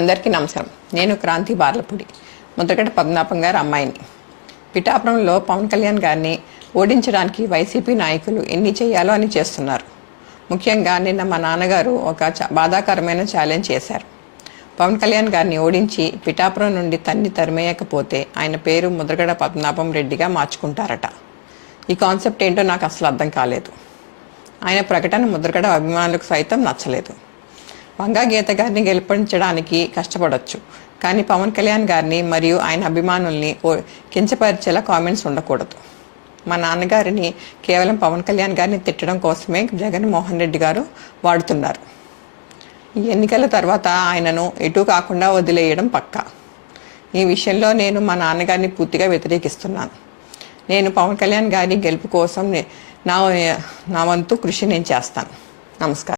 అందరికీ నమస్కారం. నేను క్రాంతి బార్లపూడి, ముద్రగడ పద్మనాభం గారి అమ్మాయిని. పిఠాపురంలో పవన్ కళ్యాణ్ గారిని ఓడించడానికి వైసీపీ నాయకులు ఎన్ని చేయాలో అని చేస్తున్నారు. ముఖ్యంగా నిన్న మా నాన్నగారు ఒక బాధాకరమైన ఛాలెంజ్ చేశారు. పవన్ కళ్యాణ్ గారిని ఓడించి పిఠాపురం నుండి తరిమేయకపోతే ఆయన పేరు ముద్రగడ పద్మనాభం రెడ్డిగా మార్చుకుంటారట. ఈ కాన్సెప్ట్ ఏంటో నాకు అసలు అర్థం కాలేదు. ఆయన ప్రకటన ముద్రగడ అభిమానులకు సైతం నచ్చలేదు. వంగా గీత గారిని గెలిపించడానికి కష్టపడవచ్చు, కానీ పవన్ కళ్యాణ్ గారిని మరియు ఆయన అభిమానుల్ని కించపరిచేలా కామెంట్స్ ఉండకూడదు. మా నాన్నగారిని కేవలం పవన్ కళ్యాణ్ గారిని తిట్టడం కోసమే జగన్మోహన్ రెడ్డి గారు వాడుతున్నారు. ఈ ఎన్నికల తర్వాత ఆయనను ఎటు కాకుండా వదిలేయడం పక్కా. ఈ విషయంలో నేను మా నాన్నగారిని పూర్తిగా వ్యతిరేకిస్తున్నాను. నేను పవన్ కళ్యాణ్ గారి గెలుపు కోసం నా వంతు కృషి నేను చేస్తాను. నమస్కారం.